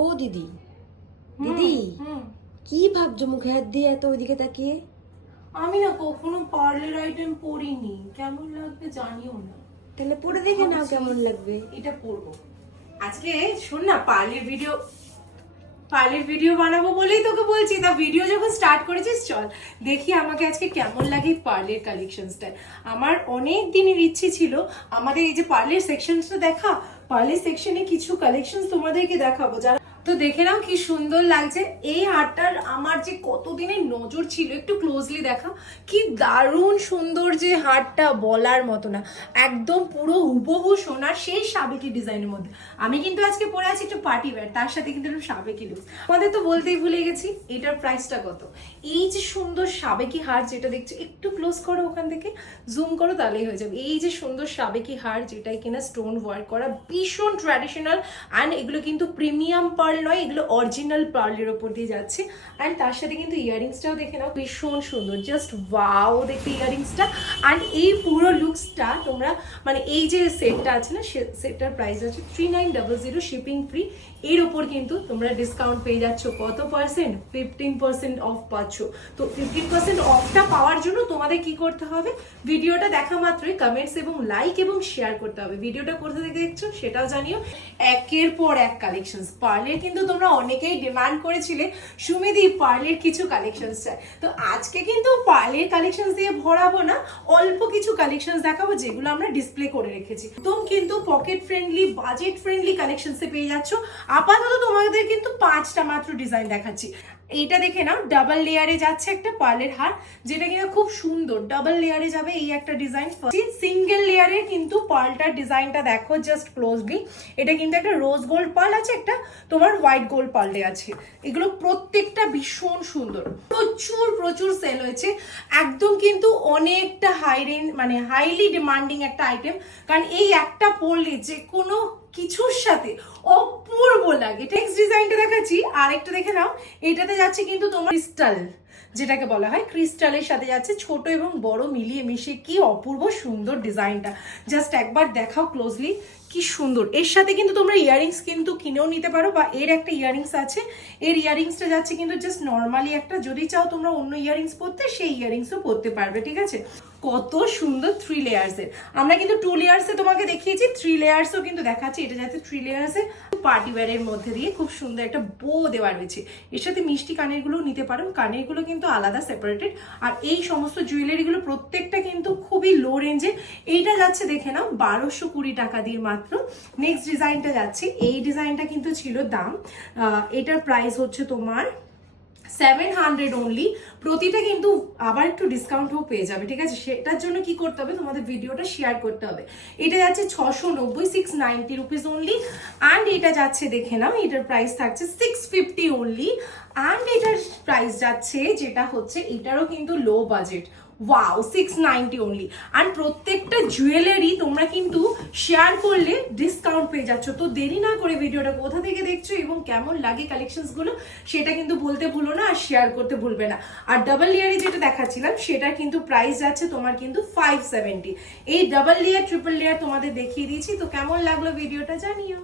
ও দিদি, দিদি কি ভাবছো মুখে হাত দিয়ে এত ওইদিকে তাকিয়ে? আমি না কখনো পার্লার আইটেম পরিনি, কেমন লাগবে জানিও না। তাহলে পরে দেখে নাও কেমন লাগবে। এটা পরবো আজকে। শোন না, পার্লের ভিডিও বানাবো বলেই তোকে বলছি। তা ভিডিও যখন স্টার্ট করেছিস, চল দেখি আমাকে আজকে কেমন লাগে পার্লের কালেকশনসটা। আমার অনেক দিনের ইচ্ছে ছিল আমাদের এই যে পার্লের সেকশনসটা দেখা, পার্লের সেকশনে কিছু কালেকশন তোমাদেরকে দেখাবো। যারা তো দেখে নাও কি সুন্দর লাগছে এই হারটার। আমার যে কতদিনের নজর ছিল, একটু ক্লোজলি দেখা, কি দারুণ সুন্দর যে হারটা, বলার মতো না। একদম পুরো হুবহু সোনার সেই সাবেকি ডিজাইনের মধ্যে। আমি কিন্তু আজকে পরে আছি একটু পার্টি ওয়্যার, তার সাথে কিন্তু একটু সাবেকি লুক। আমাদের তো বলতেই ভুলে গেছি এটার প্রাইসটা কত। এই যে সুন্দর সাবেকি হার যেটা দেখছো, একটু ক্লোজ করো, ওখান থেকে জুম করো, তাহলেই হয়ে যাবে। এই যে সুন্দর সাবেকি হার, যেটাই কিনা স্টোন ওয়ার্ক করা, ভীষণ ট্র্যাডিশনাল। অ্যান্ড এগুলো কিন্তু প্রিমিয়াম পার্ল নয়, এগুলো অরিজিনাল পার্লের ওপর দিয়ে যাচ্ছে। অ্যান্ড তার সাথে কিন্তু ইয়াররিংসটাও দেখে নাও, ভীষণ সুন্দর, জাস্ট ওয়াও দেখতে ইয়াররিংসটা। অ্যান্ড এই পুরো লুকসটা তোমরা মানে এই যে সেটটা আছে না, সেটটার প্রাইস আছে 3900, শিপিং ফ্রি। এর ওপর কিন্তু তোমরা ডিসকাউন্ট পেয়ে যাচ্ছ কত পার্সেন্ট? 15% অফ পাচ্ছ। তো 15% অফটা পাওয়ার জন্য তোমাদের কি করতে হবে? ভিডিওটা দেখা মাত্রই কমেন্টস এবং লাইক এবং শেয়ার করতে হবে। ভিডিওটা কোথা থেকে দেখছো সেটাও জানিও। একের পর এক কালেকশনস পার্লের কিন্তু তোমরা অনেকেই ডিমান্ড করেছিলে সুমিদি পার্লের কিছু কালেকশনস চাই। তো আজকে কিন্তু পার্লের কালেকশনস দিয়ে ভরাবো না, অল্প কিছু কালেকশনস দেখাবো যেগুলো আমরা ডিসপ্লে করে রেখেছি। একদম কিন্তু পকেট ফ্রেন্ডলি, বাজেট ফ্রেন্ডলি কালেকশনসে পেয়ে যাচ্ছ। আপাতত তোমাদের কিন্তু 5টা মাত্র ডিজাইন দেখাচ্ছি। এইটা দেখে নাও, ডাবল লেয়ারে যাচ্ছে একটা পার্লের হার, যেটা কিনা খুব সুন্দর। ডাবল লেয়ারে যাবে এই একটা ডিজাইন। সিঙ্গেল লেয়ারে কিন্তু পার্লটার ডিজাইনটা দেখো জাস্ট ক্লোজলি। এটা কিন্তু একটা রোজ গোল্ড পার্ল আছে, একটা তোমার হোয়াইট গোল্ড পার্লে আছে। এগুলো প্রত্যেকটা ভীষণ সুন্দর, প্রচুর প্রচুর সেল হয়েছে। একদম কিন্তু অনেকটা হাই রেঞ্জ, মানে হাইলি ডিমান্ডিং একটা আইটেম। কারণ এই একটা পরলে যে কোনো কিছুর সাথে অপূর্ব লাগে। নেক্সট ডিজাইনটা দেখাচ্ছি, আরেকটা দেখে নাও। এটাতে যাচ্ছে কিন্তু তোমার ক্রিস্টাল, যেটাকে বলা হয় ক্রিস্টালের সাথে যাচ্ছে ছোট এবং বড় মিলিয়ে মিশিয়ে। কি অপূর্ব সুন্দর ডিজাইনটা, জাস্ট একবার দেখাও ক্লোজলি, কি সুন্দর। এর সাথে কিন্তু তোমরা ইয়াররিংস কিন্তু কিনেও নিতে পারো, বা এর একটা ইয়াররিংস আছে। এর ইয়াররিংসটা যাচ্ছে কিন্তু জাস্ট নর্মালি একটা, যদি চাও তোমরা অন্য ইয়াররিংস পরতে, সেই ইয়াররিংসও পরতে পারবে, ঠিক আছে। কত সুন্দর 3 লেয়ার্সের। আমরা কিন্তু 2 লেয়ার্সে তোমাকে দেখিয়েছি, 3 লেয়ার্সও কিন্তু দেখাচ্ছি। এটা যাচ্ছে 3 লেয়ার্সে পার্টি ওয়্যারের মধ্যে দিয়ে খুব সুন্দর একটা বো দেওয়া রয়েছে। এর সাথে মিষ্টি কানেরগুলোও নিতে পারো, কানেরগুলো কিন্তু আলাদা সেপারেটেড। আর এই সমস্ত জুয়েলারিগুলো প্রত্যেকটা কিন্তু খুবই লো রেঞ্জে। এইটা যাচ্ছে দেখে নাও 1220 টাকা দিয়ে মাত্র। নেক্সট ডিজাইনটা যাচ্ছে, এই ডিজাইনটা কিন্তু ছিল দাম, এটার প্রাইস হচ্ছে তোমার 700 অনলি। প্রতিটা কিন্তু আবার একটু ডিসকাউন্টও পেয়ে যাবে, ঠিক আছে। সেটার জন্য কি করতে হবে? তোমাদের ভিডিওটা শেয়ার করতে হবে। এটা যাচ্ছে 690, 690 রুপিস অনলি। অ্যান্ড এটা যাচ্ছে দেখে নাও, এটার প্রাইস থাকছে 650 অনলি। অ্যান্ড এটার প্রাইস যাচ্ছে যেটা হচ্ছে, এটারও কিন্তু লো বাজেট, ওয়াও, 690 অনলি। আর প্রত্যেকটা জুয়েলারি তোমরা কিন্তু শেয়ার করলে ডিসকাউন্ট পেয়ে যাচ্ছ। তো দেরি না করে ভিডিওটা কোথা থেকে দেখছো এবং কেমন লাগে কালেকশনসগুলো সেটা কিন্তু বলতে ভুলো না, আর শেয়ার করতে ভুলবে না। আর ডাবল লেয়ারে যেটা দেখাচ্ছিলাম সেটার কিন্তু প্রাইস যাচ্ছে তোমার কিন্তু 570। এই ডাবল লেয়ার ট্রিপল লেয়ার তোমাদের দেখিয়ে দিয়েছি। তো কেমন লাগলো ভিডিওটা জানিও।